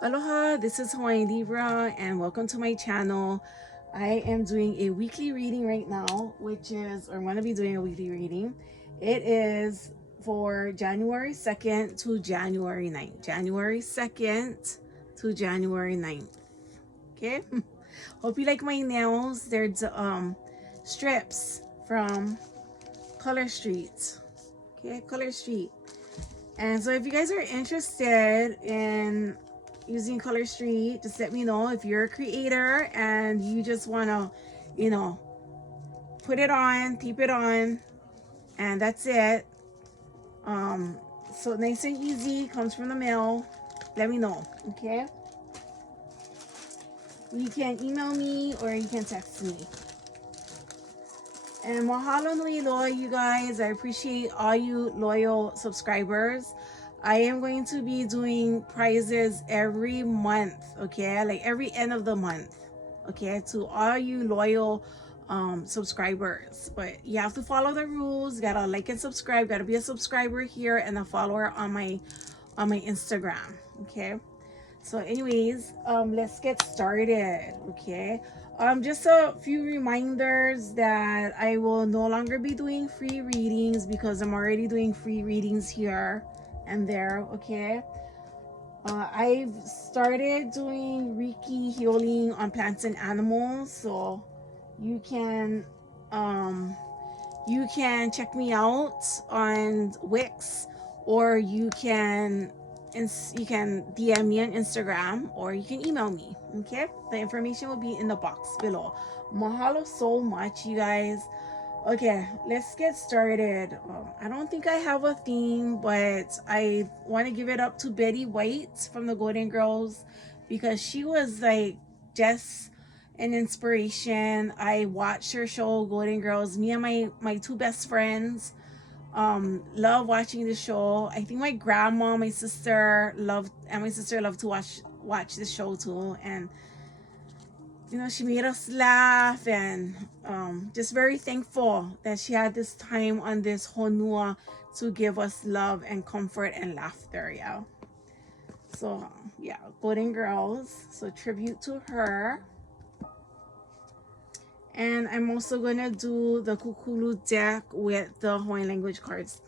Aloha, this is Hawaiian Libra and welcome to my channel. I am doing a weekly reading right now, which is, or I'm going to be doing a weekly reading. It is for January 2nd to January 9th. January 2nd to January 9th. Okay? Hope you like my nails. They're strips from Color Street. Okay, Color Street. And so if you guys are interested in using Color Street, just let me know. If you're a creator and you just want to, you know, put it on, keep it on, and that's it. So nice and easy, comes from the mail. Let me know, okay? You can email me or you can text me. And mahalo nui loa, you guys. I appreciate all you loyal subscribers. I am going to be doing prizes every month, okay? Like every end of the month, okay? To all you loyal subscribers. But you have to follow the rules. You gotta like and subscribe. Gotta be a subscriber here and a follower on my Instagram, okay? So anyways, let's get started, okay? Just a few reminders that I will no longer be doing free readings because I'm already doing free readings here and there, okay? I've started doing Reiki healing on plants and animals, so you can check me out on Wix, or you can DM me on Instagram, or you can email me. Okay, the information will be in the box below. Mahalo so much, you guys. Okay, let's get started. I don't think I have a theme, but I want to give it up to Betty White from the Golden Girls because she was like just an inspiration. I watched her show Golden Girls. Me and my two best friends love watching the show. I think my grandma, my sister loved to watch the show too. And she made us laugh, and just very thankful that she had this time on this honua to give us love and comfort and laughter. Yeah. So yeah, Golden Girls. So tribute to her. And I'm also gonna do the Kukulu deck with the Hawaiian language cards.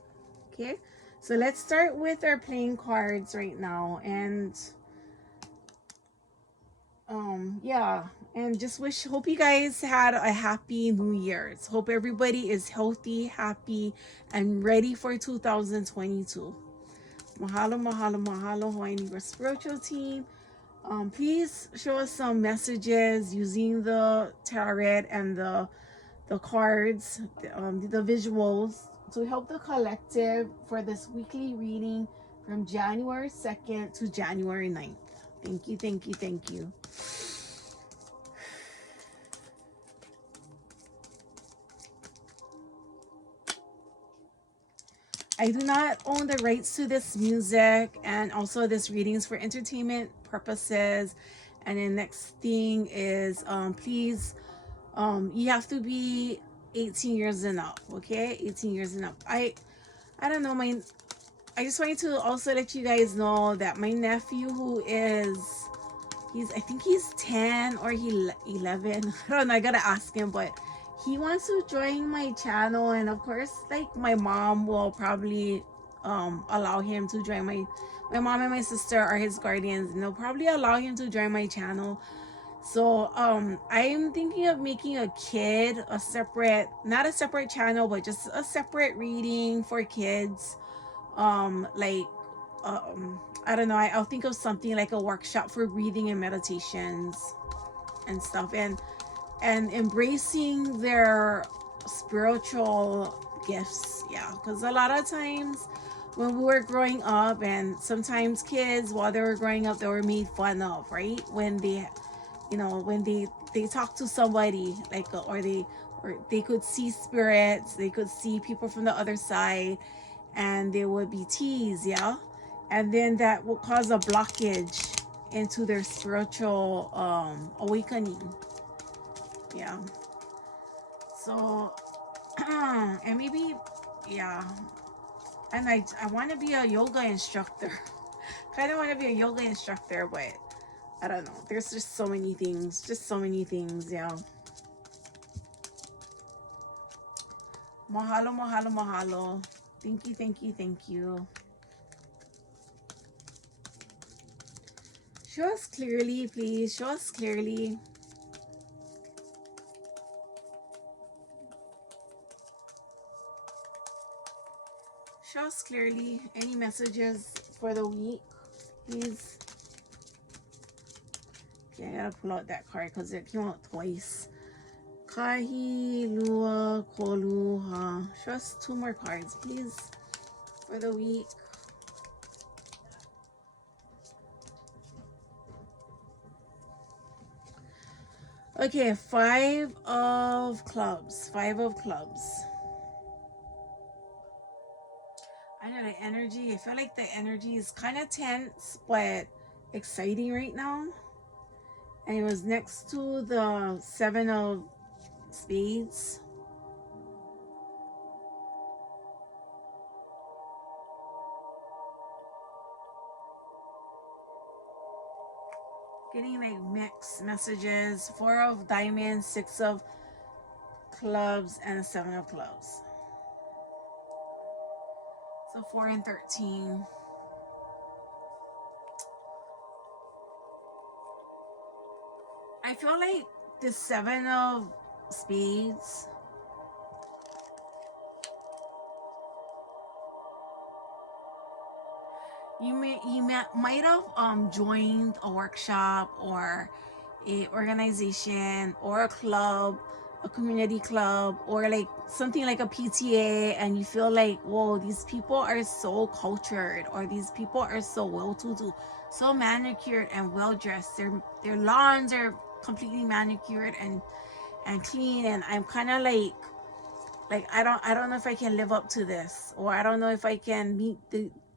Okay, so let's start with our playing cards right now. And yeah, and just hope you guys had a happy New Year's. Hope everybody is healthy, happy, and ready for 2022. Mahalo, mahalo, mahalo, Hawaiian Libra spiritual team. Please show us some messages using the tarot and the cards, the visuals, to help the collective for this weekly reading from January 2nd to January 9th. Thank you, thank you, thank you. I do not own the rights to this music, and also this readings for entertainment purposes. And the next thing is, please, you have to be 18 years and up, okay? 18 years and up. I don't know, I just wanted to also let you guys know that my nephew, who is, I think he's 10 or 11. I don't know, I gotta ask him, but he wants to join my channel. And of course, like, my mom will probably allow him to join my mom and my sister are his guardians, and they'll probably allow him to join my channel. So I'm thinking of making a separate, not a separate channel, but just a separate reading for kids. Like, I don't know, I'll think of something like a workshop for breathing and meditations and stuff, and embracing their spiritual gifts. Yeah, because a lot of times when we were growing up, and sometimes kids, while they were growing up, they were made fun of, right? When they talk to somebody, like, or they could see spirits, they could see people from the other side, and they would be teased. Yeah, and then that will cause a blockage into their spiritual awakening. Yeah. So and maybe, yeah, and I want to be a yoga instructor. Kind of want to be a yoga instructor, but I don't know. There's just so many things. Just so many things, yeah. Mahalo, mahalo, mahalo. Thank you, thank you, thank you. Show us clearly, please. Show us clearly. Show us clearly. Any messages for the week, please? Okay, I gotta pull out that card because it came out twice. Kahi, Lua, Kolu, Show us 2 more cards, please, for the week. Okay, 5 of clubs. 5 of clubs. I know the energy. I feel like the energy is kind of tense, but exciting right now. And it was next to the 7 of spades. Getting like mixed messages. 4 of diamonds, 6 of clubs, and a 7 of clubs. So 4 and 13. I feel like the 7 of spades, he might have joined a workshop or a organization or a club, a community club, or like something like a PTA, and you feel like, whoa, these people are so cultured, or these people are so well-to-do, so manicured and well-dressed. Their lawns are completely manicured and clean, and I'm kind of like I don't know if I can live up to this, or I don't know if I can meet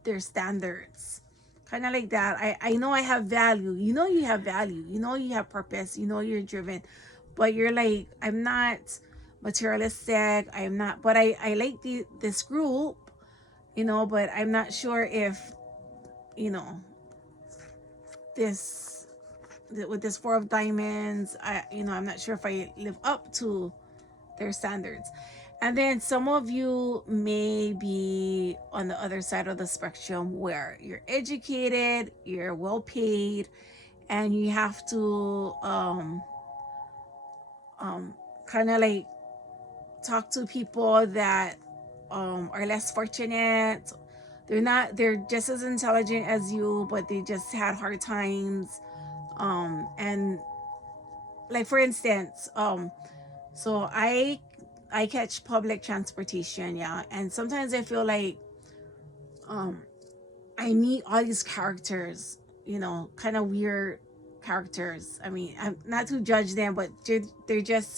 their standards. Kind of like that. I know I have value. You know you have value. You know you have purpose. You know you're driven. But you're like, I'm not materialistic. I'm not, but I like this group, but I'm not sure if, you know, this with this 4 of diamonds, I'm not sure if I live up to their standards. And then some of you may be on the other side of the spectrum where you're educated, you're well paid, and you have to kind of like talk to people that are less fortunate. They're just as intelligent as you, but they just had hard times. And like, for instance, so I catch public transportation, yeah, and sometimes I feel like I meet all these characters, kind of weird characters. I mean, I'm not to judge them, but they're just,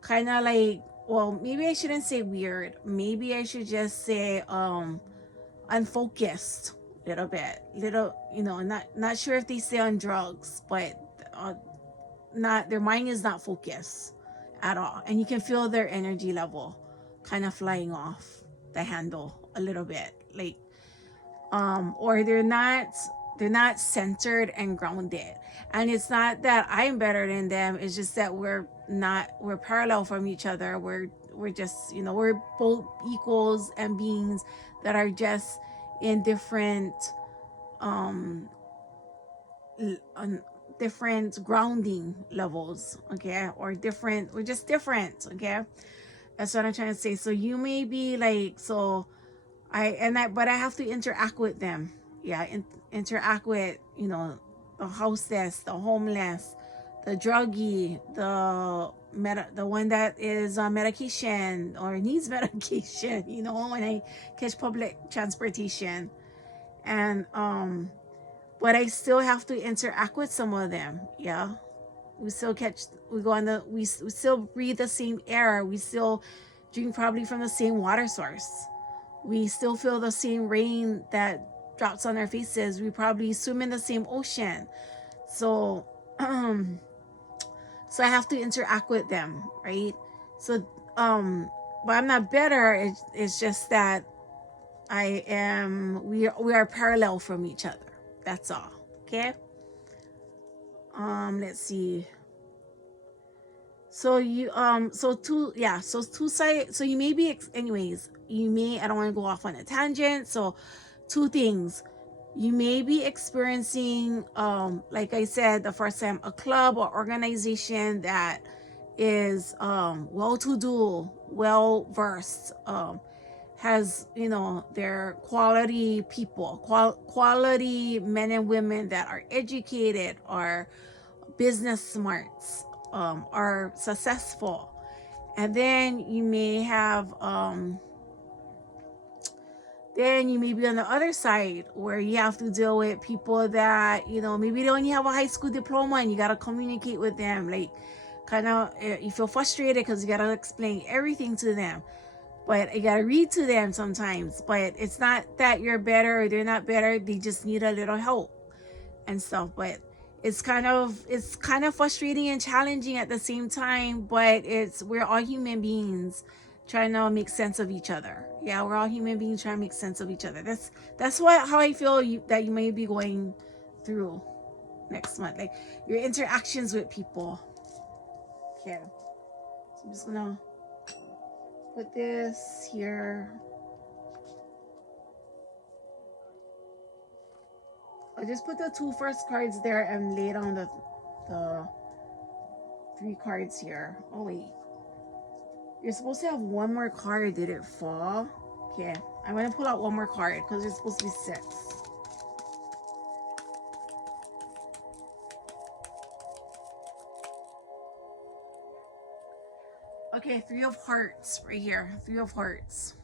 kind of like, well, maybe I shouldn't say weird. Maybe I should just say unfocused a little bit. Not sure if they stay on drugs, but not their mind is not focused at all, and you can feel their energy level kind of flying off the handle a little bit, like or they're not centered and grounded. And it's not that I'm better than them, it's just that we're parallel from each other. We're just, we're both equals and beings that are just in different different grounding levels, okay, or different, we're just different, okay. That's what I'm trying to say. So you may be like, so but I have to interact with them, yeah, interact with, the houseless, the homeless, the druggie, the one that is on medication or needs medication, when I catch public transportation. And but I still have to interact with some of them. Yeah, we still we still breathe the same air. We still drink probably from the same water source. We still feel the same rain that drops on our faces. We probably swim in the same ocean. So, so I have to interact with them, right? So, but I'm not better. It's just that we are parallel from each other. That's all. Okay. Let's see. So you so two yeah so two side so you may be anyways you may I don't want to go off on a tangent. So two things, you may be experiencing like I said the first time, a club or organization that is well to do, well versed, has, you know, their quality people, quality men and women that are educated or business smarts, are successful. And then you may have then you may be on the other side where you have to deal with people that, you know, maybe they only have a high school diploma and you got to communicate with them, like kind of you feel frustrated because you got to explain everything to them, but you got to read to them sometimes. But it's not that you're better or they're not better, they just need a little help and stuff. But it's kind of frustrating and challenging at the same time. But it's we're all human beings trying to make sense of each other. Yeah, we're all human beings trying to make sense of each other. That's what how I feel that you may be going through next month, like your interactions with people. Okay, so I'm just gonna put this here. I just put the two first cards there and lay down the three cards here. Oh wait, you're supposed to have one more card. Did it fall? Okay, I'm gonna pull out one more card because there's supposed to be six. Okay, three of hearts right here. Three of hearts.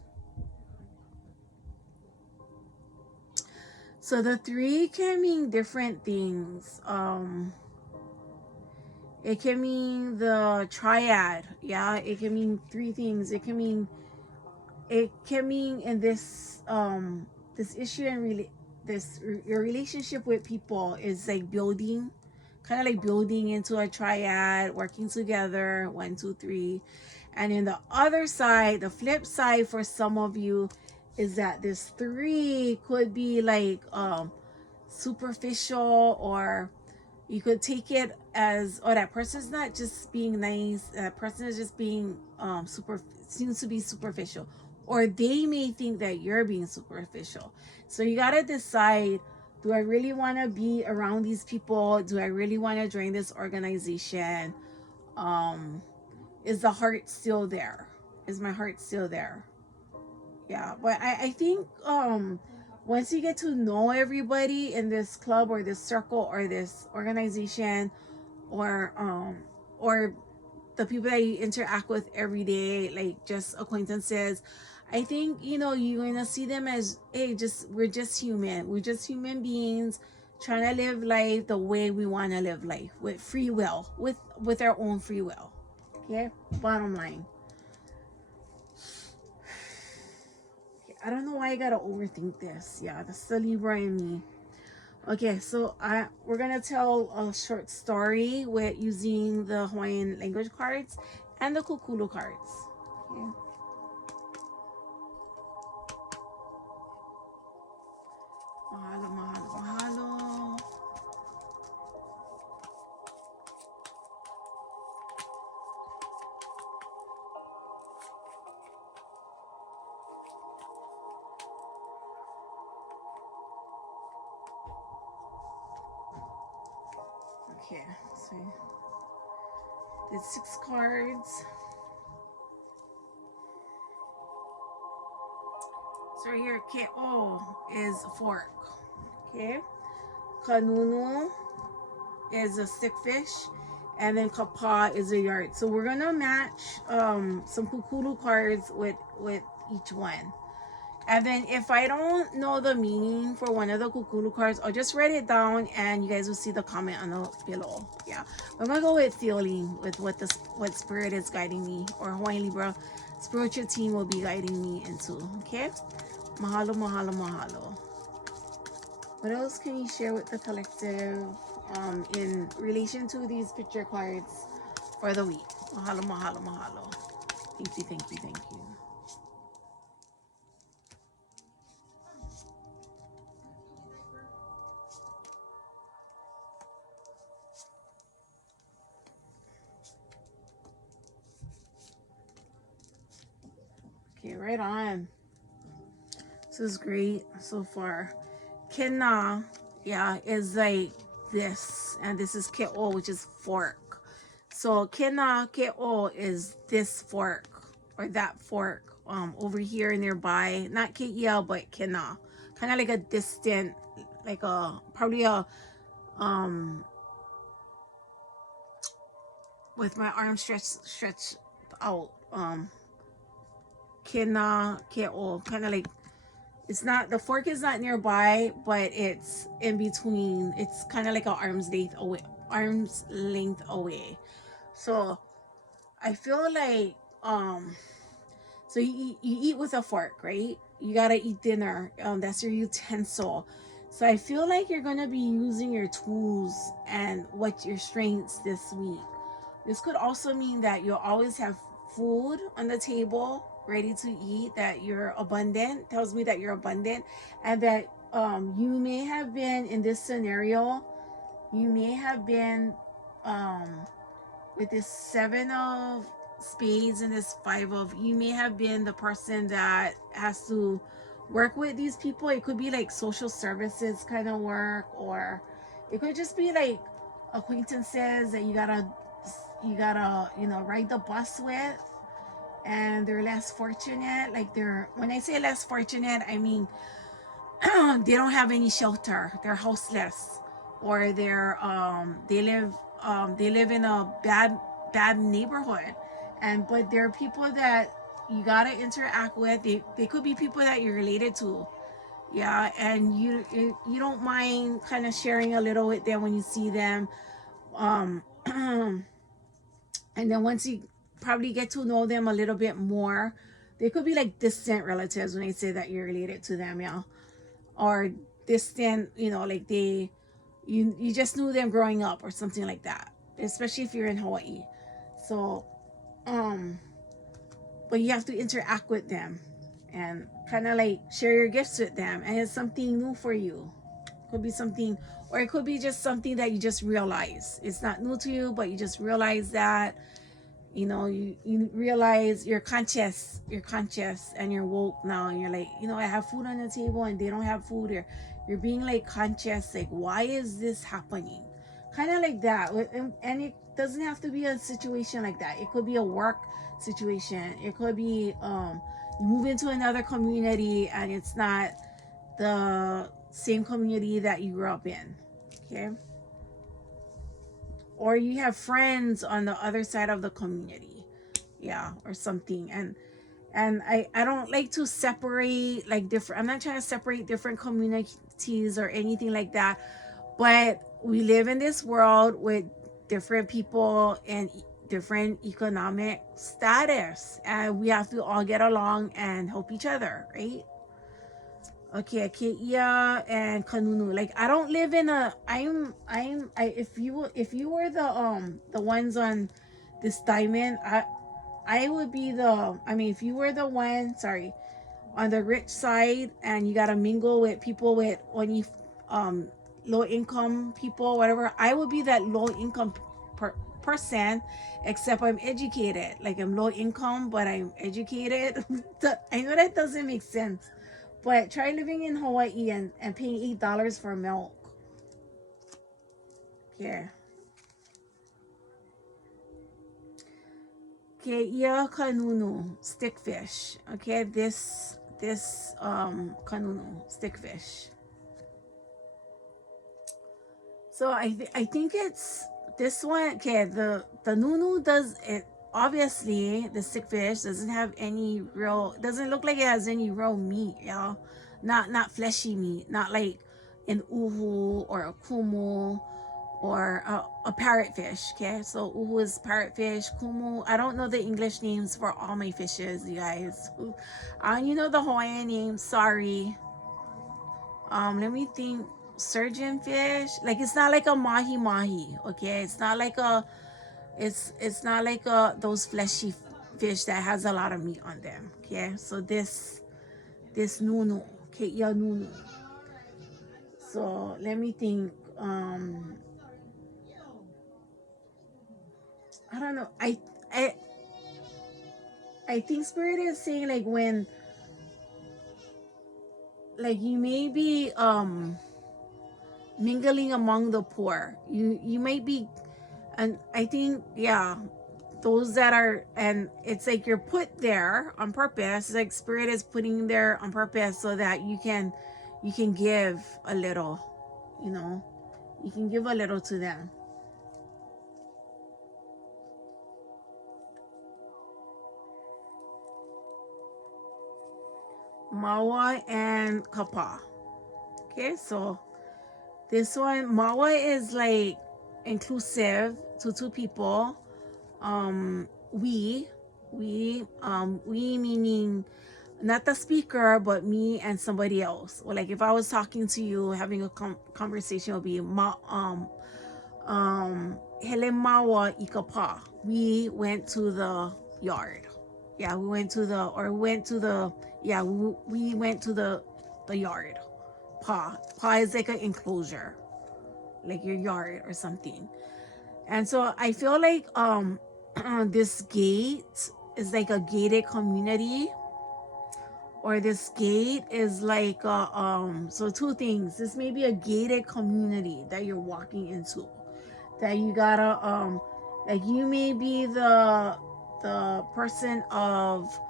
So the three can mean different things. It can mean the triad. Yeah, it can mean three things. It can mean in this issue and really this your relationship with people is like building, kind of like building into a triad, working together, 1 2 3. And in the other side, the flip side for some of you is that this three could be like superficial, or you could take it as, oh, that person's not just being nice, that person is just being seems to be superficial, or they may think that you're being superficial. So you got to decide, do I really want to be around these people? Do I really want to join this organization? Is the heart still there? Is my heart still there? Yeah, but I think once you get to know everybody in this club or this circle or this organization, or the people that you interact with every day, like just acquaintances, I think, you know, you're gonna see them as, hey, just we're just human. We're just human beings trying to live life the way we want to live life, with free will, with our own free will. Okay, bottom line. I don't know why I gotta overthink this. Yeah, that's the Libra in me. Okay, so we're gonna tell a short story with using the Hawaiian language cards and the Kūpuna cards. Okay. Mahalo, mahalo, mahalo. Okay, so did 6 cards. So here, Ke'o is fork. Okay. Kanunu is a stick fish. And then Kapa is a yard. So we're gonna match some Kūpuna cards with each one. And then if I don't know the meaning for one of the Kūpuna cards, I'll just write it down and you guys will see the comment on the below. Yeah, I'm gonna go with feeling, with what spirit is guiding me, or Hawaiian Libra spiritual team will be guiding me into. Okay, mahalo, mahalo, mahalo. What else can you share with the collective in relation to these picture cards for the week? Mahalo, mahalo, mahalo. Thank you, thank you, thank you. Okay, right on. This is great so far. Kena, yeah, is like this, and this is Ke'o, which is fork. So Kena Ke'o is this fork or that fork over here nearby. Not Ke'ia, but Kena. Kind of like a distant, like a probably a um with my arm stretched out. Kena Ke'o, kind of like it's not, the fork is not nearby, but it's in between. It's kind of like an arm's length away. So I feel like so you eat with a fork, right? You gotta eat dinner. That's your utensil. So I feel like you're gonna be using your tools and what your strengths this week. This could also mean that you'll always have food on the table ready to eat, that you're abundant, tells me that you're abundant, and that you may have been in this scenario, you may have been um, with this 7 of spades and this 5 of, you may have been the person that has to work with these people. It could be like social services kind of work, or it could just be like acquaintances that you gotta ride the bus with, and they're less fortunate. Like, they're, when I say less fortunate, I mean they don't have any shelter, they're houseless, or they live in a bad neighborhood. And but there are people that you gotta interact with. They could be people that you're related to, yeah, and you don't mind kind of sharing a little with them when you see them. Um and then once you probably get to know them a little bit more, they could be like distant relatives when they say that you're related to them, yeah, or distant, like you just knew them growing up or something like that, especially if you're in Hawaii. So um but you have to interact with them and kind of like share your gifts with them, and it's something new for you. Could be something, or it could be just something that you just realize it's not new to you, but you just realize that, you realize you're conscious and you're woke now, and you're like, I have food on the table and they don't have food, or you're being like conscious, like, why is this happening, kind of like that. And it doesn't have to be a situation like that. It could be a work situation. It could be you move into another community and it's not the same community that you grew up in, okay, or you have friends on the other side of the community, yeah, or something. And I don't like to separate like different, I'm not trying to separate different communities or anything like that, but we live in this world with different people and different economic status, and we have to all get along and help each other, right? Okay, Keia and Kanunu. Like, I don't live in a. If you were the ones on this diamond, I would be the. I mean, if you were the one, sorry, on the rich side, and you gotta mingle with people with only low income people, whatever. I would be that low income person, except I'm educated. Like, I'm low income, but I'm educated. I know that doesn't make sense, but try living in Hawaii and paying $8 for milk. Yeah. Okay, yeah, kanunu, stickfish. Okay, this kanunu, stickfish. So I think it's this one. Okay, the nunu does it. Obviously, the stickfish doesn't have any real. Doesn't look like it has any real meat, y'all. Not fleshy meat. Not like an uhu or a kumu or a parrotfish. Okay, so uhu is parrotfish. Kumu. I don't know the English names for all my fishes, you guys. You know the Hawaiian names. Sorry. Let me think. Surgeon fish, like, it's not like a mahi mahi, okay, it's not like a, it's not like those fleshy fish that has a lot of meat on them, okay. So this nunu, okay, ya nunu. So let me think. I don't know. I I think spirit is saying like when like you may be mingling among the poor. You might be, and I think yeah, those that are, and it's like you're put there on purpose. It's like spirit is putting you there on purpose so that you can give a little, you know, you can give a little to them. Mawa and Kapa. Okay, so this one, Mawa is like inclusive to two people. We, we meaning not the speaker, but me and somebody else. Or like if I was talking to you, having a conversation, would be hele mawa ikapa. We went to the yard. Yeah, we went to the, or went to the, yeah, we went to the yard. Pa is like an enclosure, like your yard or something. And so I feel like this gate is like a gated community, or this gate is like so two things. This may be a gated community that you're walking into, that you gotta like you may be the person of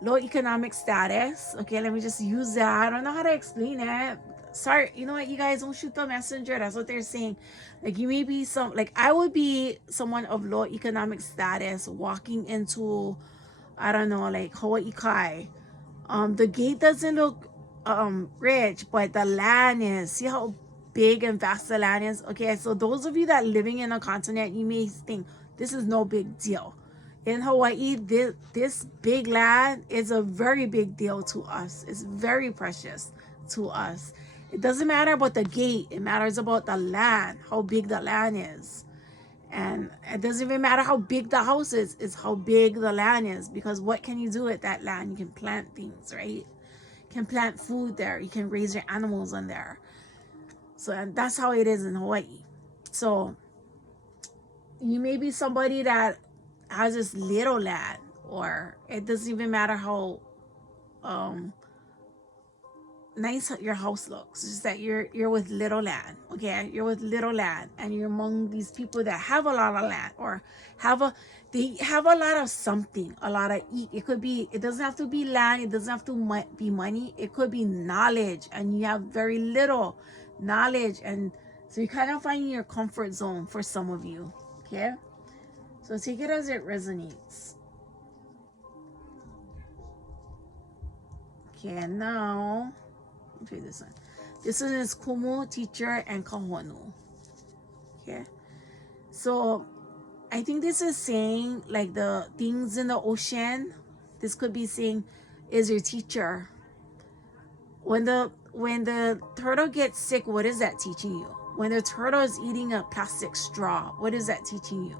low economic status. Okay, let me just use that. I don't know how to explain it. Sorry, you know what, you guys, don't shoot the messenger. That's what they're saying. Like you may be some, like I would be someone of low economic status walking into, I don't know, like Hawaii Kai. The gate doesn't look rich, but the land is. See how big and vast the land is? Okay, so those of you that living in a continent, you may think this is no big deal. In Hawaii, this big land is a very big deal to us. It's very precious to us. It doesn't matter about the gate. It matters about the land, how big the land is. And it doesn't even matter how big the house is, it's how big the land is. Because what can you do with that land? You can plant things, right? You can plant food there. You can raise your animals on there. So, and that's how it is in Hawaii. So you may be somebody that has this little land, or it doesn't even matter how um nice your house looks. It's just that you're with little land. Okay, you're with little land, and you're among these people that have a lot of land, or have a, they have a lot of something, a lot of eat. It could be, it doesn't have to be land, it doesn't have to be money. It could be knowledge, and you have very little knowledge, and so you kind of find your comfort zone for some of you. Okay, so take it as it resonates. Okay, now okay, this one. This one is Kumu, teacher, and Kahonu. Okay. So I think this is saying like the things in the ocean. This could be saying is your teacher. When the turtle gets sick, what is that teaching you? When the turtle is eating a plastic straw, what is that teaching you?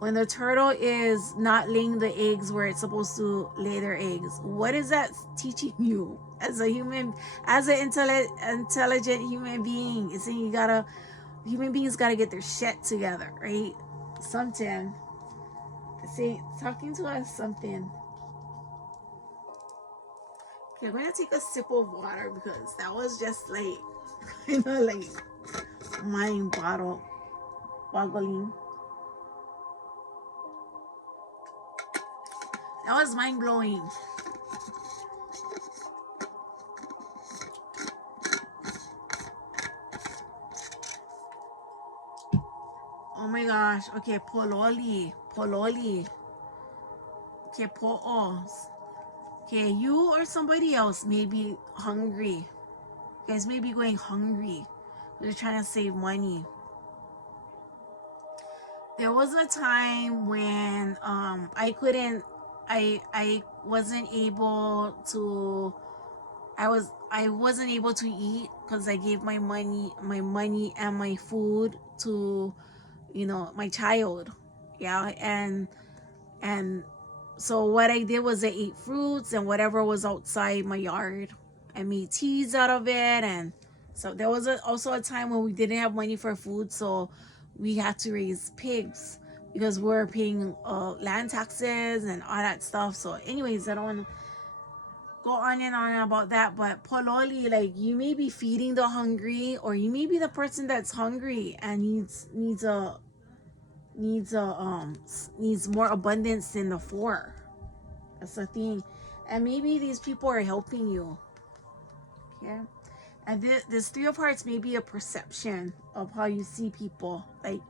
When the turtle is not laying the eggs where it's supposed to lay their eggs, what is that teaching you as a human, as an intelligent human being? It's saying you gotta, human beings gotta get their shit together, right? Something. See, talking to us something. Okay, I'm gonna take a sip of water because that was just like kind of like mind bottle boggling. That was mind blowing. Oh my gosh. Okay, pololi. Pololi. Okay, po'o. Okay, you or somebody else may be hungry. You guys may be going hungry. They're trying to save money. There was a time when I wasn't able to, I wasn't able to eat because I gave my money and my food to, you know, my child. Yeah, and so what I did was I ate fruits and whatever was outside my yard. I made teas out of it, and so there was also a time when we didn't have money for food, so we had to raise pigs. because we're paying land taxes and all that stuff. So anyways, I don't want to go on and on about that, but pololi, like, you may be feeding the hungry, or you may be the person that's hungry and needs more abundance than the four. That's the thing. And maybe these people are helping you. Okay. And this three of hearts may be a perception of how you see people. Like,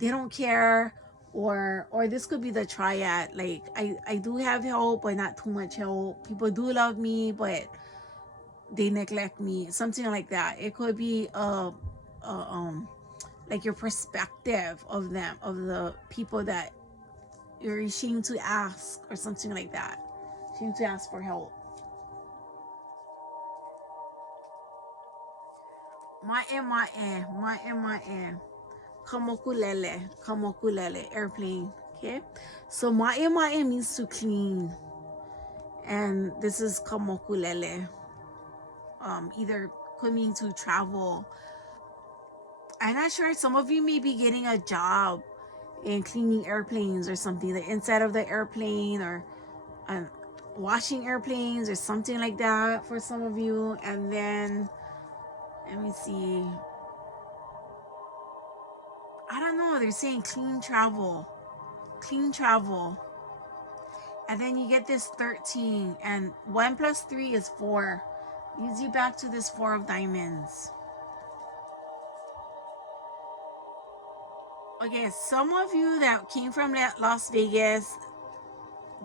they don't care, or this could be the triad. Like, I do have help, but not too much help. People do love me, but they neglect me. Something like that. It could be like your perspective of them, of the people that you're ashamed to ask, or something like that. Ashamed to ask for help. Mae. Kamokulele, airplane. Okay, so mae means to clean, and this is kamokulele. Either could mean to travel. I'm not sure. Some of you may be getting a job in cleaning airplanes or something, the inside of the airplane, or washing airplanes or something like that for some of you. And then let me see. I don't know. They're saying clean travel. And then you get this 13, and 1 plus 3 is 4. Leads you back to this 4 of diamonds. Okay, some of you that came from Las Vegas,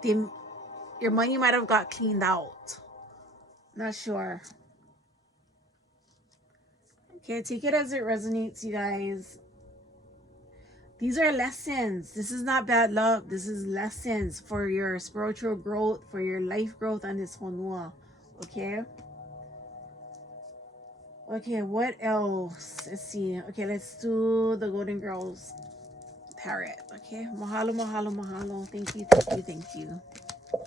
your money might have got cleaned out. Not sure. Okay, take it as it resonates, you guys. These are lessons. This is not bad luck. This is lessons for your spiritual growth, for your life growth on this honua. Okay? Okay, what else? Let's see. Okay, let's do the Golden Girls Tarot. Okay? Mahalo. Thank you.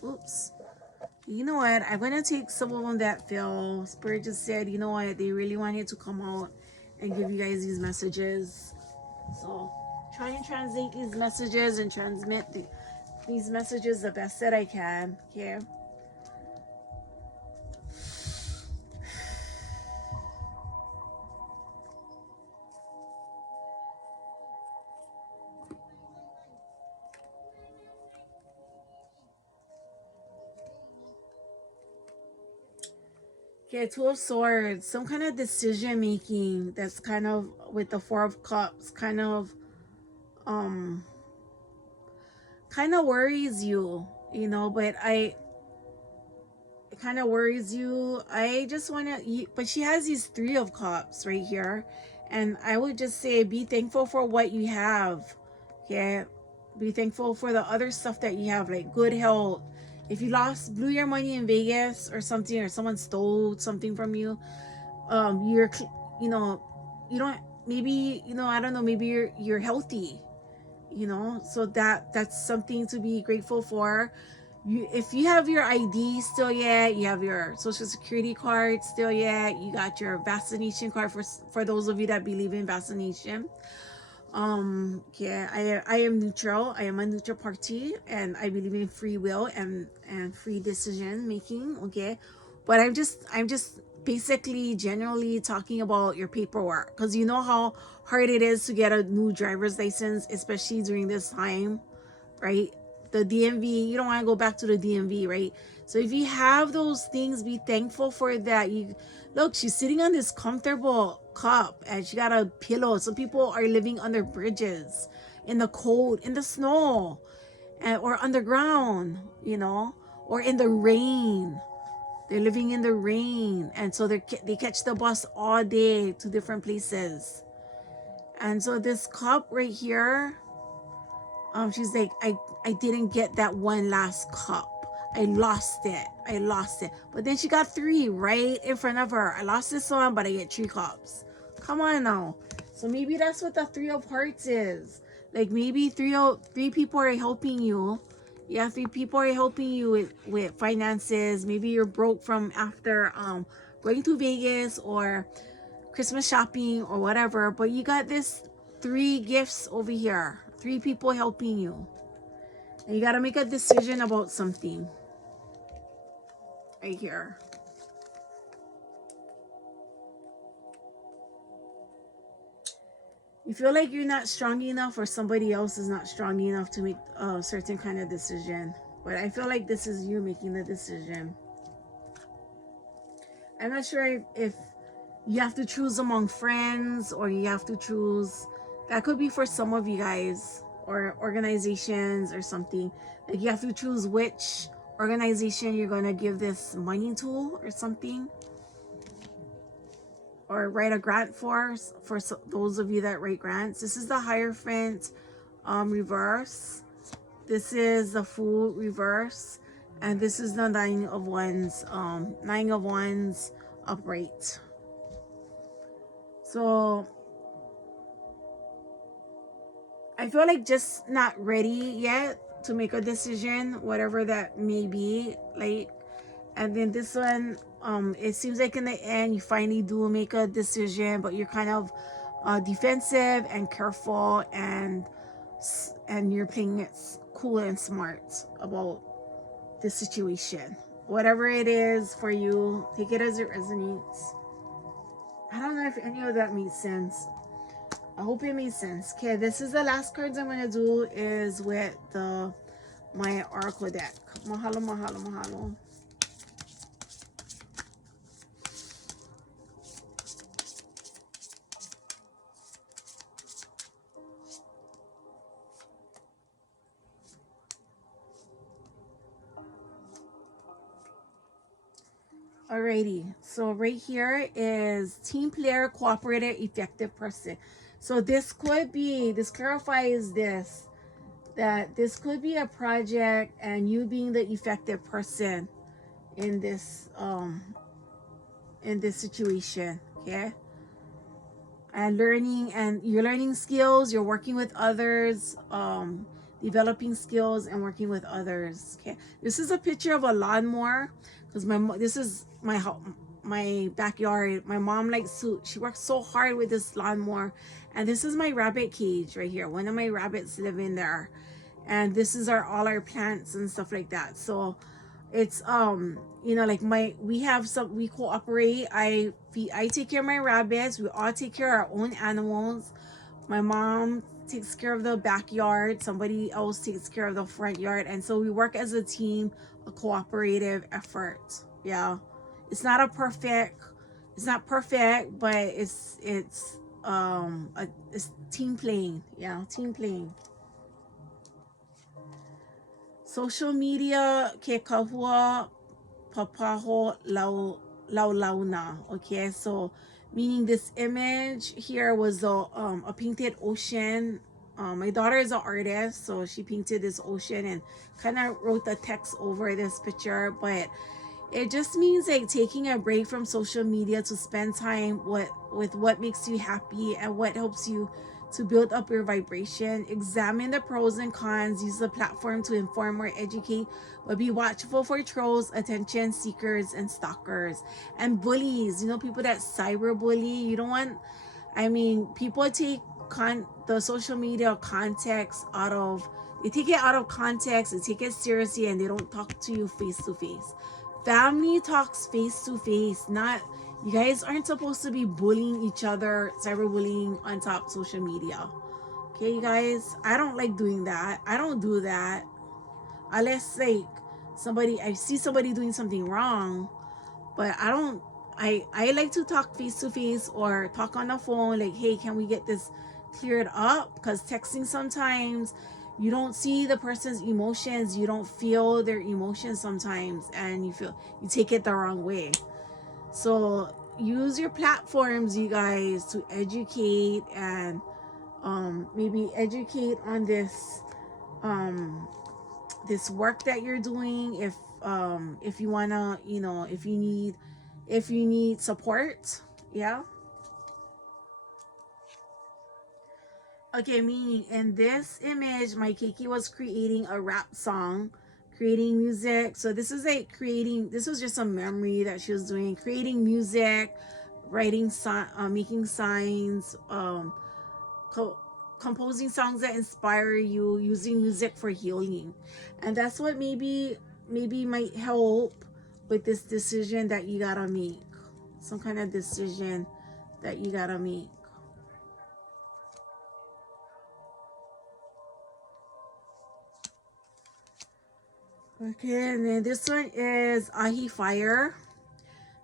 Oops. You know what? I'm going to take some of them that fell. Spirit just said, you know what? They really wanted to come out and give you guys these messages. So try and translate these messages and transmit these messages the best that I can. Okay? Okay, Two of Swords, some kind of decision making that's kind of with the Four of Cups, kind of worries you, you know, but it kind of worries you. I just want to, but she has these Three of Cups right here, and I would just say be thankful for what you have. Okay, be thankful for the other stuff that you have, like good health. If you blew your money in Vegas or something, or someone stole something from you, you're, you know, you don't, maybe, you know, I don't know, maybe you're healthy, you know, so that's something to be grateful for. If you have your ID still yet, you have your social security card still yet, you got your vaccination card for those of you that believe in vaccination. Yeah, I am neutral. I am a neutral party, and I believe in free will and free decision making. Okay, but I'm just basically generally talking about your paperwork, because you know how hard it is to get a new driver's license, especially during this time, right? The DMV, you don't want to go back to the DMV, right? So if you have those things, be thankful for that. You look, she's sitting on this comfortable cup and she got a pillow. Some people are living under bridges, in the cold, in the snow, or underground, you know, or in the rain. They're living in the rain, and so they catch the bus all day to different places. And so this cup right here, she's like, I didn't get that one last cup. I lost it. But then she got 3 right in front of her. I lost this one, but I get 3 cups. Come on now. So maybe that's what the 3 of Hearts is. Like, maybe three people are helping you. Yeah, 3 people are helping you with finances. Maybe you're broke from after going to Vegas or Christmas shopping or whatever. But you got this 3 gifts over here. 3 people helping you. And you got to make a decision about something. Right here. You feel like you're not strong enough, or somebody else is not strong enough to make a certain kind of decision. But I feel like this is you making the decision. I'm not sure if you have to choose among friends, or you have to choose. That could be for some of you guys, or organizations or something. Like you have to choose which organization you're going to give this money to or something. Or write a grant for those of you that write grants. This is the Hierophant reverse. This is the Fool reverse, and this is the 9 of Wands. 9 of Wands upright. So I feel like just not ready yet to make a decision, whatever that may be. Like, and then this one, it seems like in the end you finally do make a decision, but you're kind of defensive and careful, and you're playing it cool and smart about the situation. Whatever it is for you, take it as it resonates. I don't know if any of that makes sense. I hope it makes sense. Okay, this is the last cards I'm going to do is with my Oracle deck. Mahalo, mahalo, mahalo. Alrighty, so right here is team player, cooperative, effective person. So this clarifies this, that this could be a project and you being the effective person in this situation, okay? And you're learning skills, you're working with others, developing skills and working with others, okay? This is a picture of a lawnmower, because this is my backyard. My mom she works so hard with this lawnmower, and this is my rabbit cage right here. One of my rabbits live in there, and this is all our plants and stuff like that. So it's like we cooperate. I take care of my rabbits. We all take care of our own animals. My mom takes care of the backyard, somebody else takes care of the front yard, and so we work as a team, a cooperative effort. Yeah, it's not perfect, but it's team playing. Yeah, team playing. Social media ke kahua papaho launa. Okay, so meaning this image here was a painted ocean. My daughter is an artist, so she painted this ocean and kind of wrote the text over this picture. But it just means like taking a break from social media to spend time with what makes you happy and what helps you to build up your vibration. Examine the pros and cons. Use the platform to inform or educate, but be watchful for trolls, attention seekers, and stalkers, and bullies. People that cyberbully. You don't want. People take the social media context out of. They take it out of context. They take it seriously, and they don't talk to you face to face. Family talks face to face. Not. You guys aren't supposed to be bullying each other, cyberbullying on top social media. Okay, you guys? I don't like doing that. I don't do that. Unless like I see somebody doing something wrong, but I don't I like to talk face to face or talk on the phone like, hey, can we get this cleared up? Because texting sometimes you don't see the person's emotions, you don't feel their emotions sometimes, and you take it the wrong way. So use your platforms, you guys, to educate and maybe educate on this this work that you're doing. If you wanna, if you need support. Yeah. Okay, meaning in this image, my Keiki was creating a rap song, creating music. So this is this was just a memory that she was doing, creating music, writing, making signs, composing songs that inspire you, using music for healing. And that's what maybe might help with this decision that you gotta make. Some kind of decision that you gotta make. Okay, and then this one is Ahi Fire,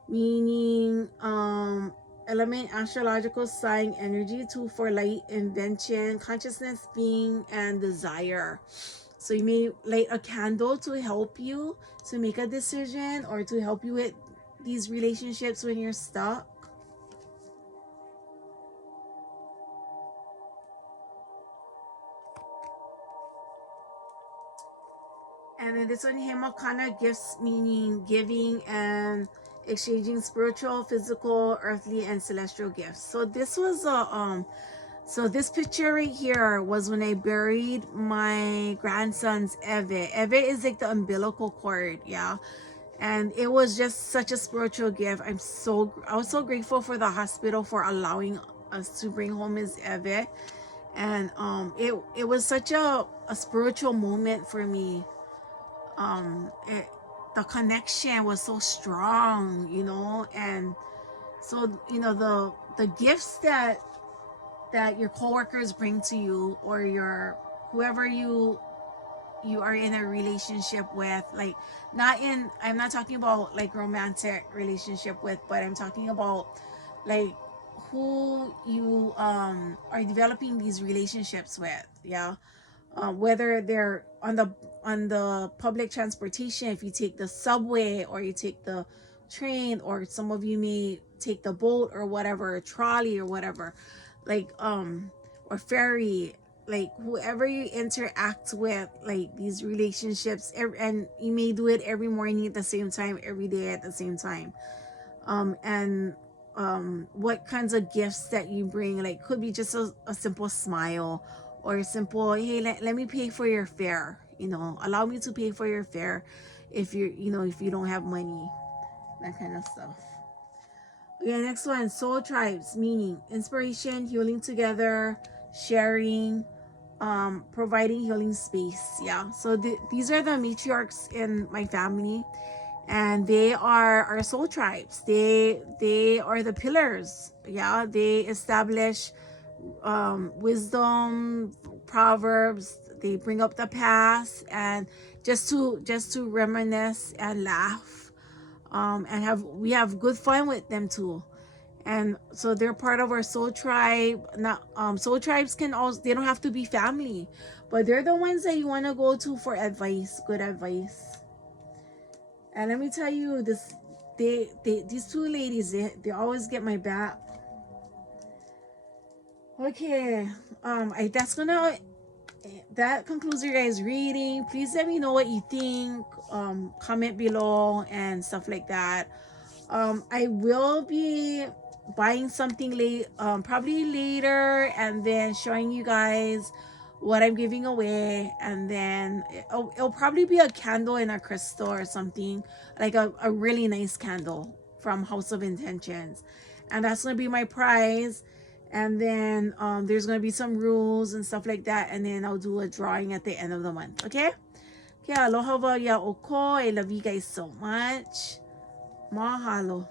meaning element, astrological sign, energy, tool for light, invention, consciousness, being, and desire. So you may light a candle to help you to make a decision, or to help you with these relationships when you're stuck. And then this one, Hemakana, gifts, meaning giving and exchanging spiritual, physical, earthly, and celestial gifts. So this was a so this picture right here was when I buried my grandson's Eve. Eve is like the umbilical cord, yeah. And it was just such a spiritual gift. I was so grateful for the hospital for allowing us to bring home his Eve. And it was such a spiritual moment for me. The connection was so strong, you know. And so, you know, the gifts that your coworkers bring to you, or your whoever you are in a relationship with, like, I'm not talking about like romantic relationship with, but I'm talking about like who you are developing these relationships with, yeah. Whether they're on the public transportation, if you take the subway or you take the train, or some of you may take the boat or whatever, trolley or whatever, like or ferry, like whoever you interact with, like these relationships, and you may do it every morning at the same time, every day at the same time. And what kinds of gifts that you bring, like could be just a simple smile, or a simple, hey, let me pay for your fare, you know, allow me to pay for your fare if if you don't have money, that kind of stuff. Okay, next one, soul tribes, meaning inspiration, healing together, sharing, providing healing space, yeah. So these are the matriarchs in my family, and they are our soul tribes. They are the pillars, yeah. They establish wisdom, proverbs. They bring up the past, and just to reminisce and laugh, and we have good fun with them too. And so they're part of our soul tribe. Not soul tribes can also, they don't have to be family, but they're the ones that you want to go to for advice, good advice. And let me tell you this, these two ladies, they always get my back. Okay, that concludes your guys' reading. Please let me know what you think. Comment below and stuff like that. I will be buying something late, probably later, and then showing you guys what I'm giving away. And then it'll probably be a candle and a crystal or something, like a really nice candle from House of Intentions. And that's gonna be my prize. And then there's gonna be some rules and stuff like that, and then I'll do a drawing at the end of the month. Okay, aloha wa ya oko. I love you guys so much. Mahalo.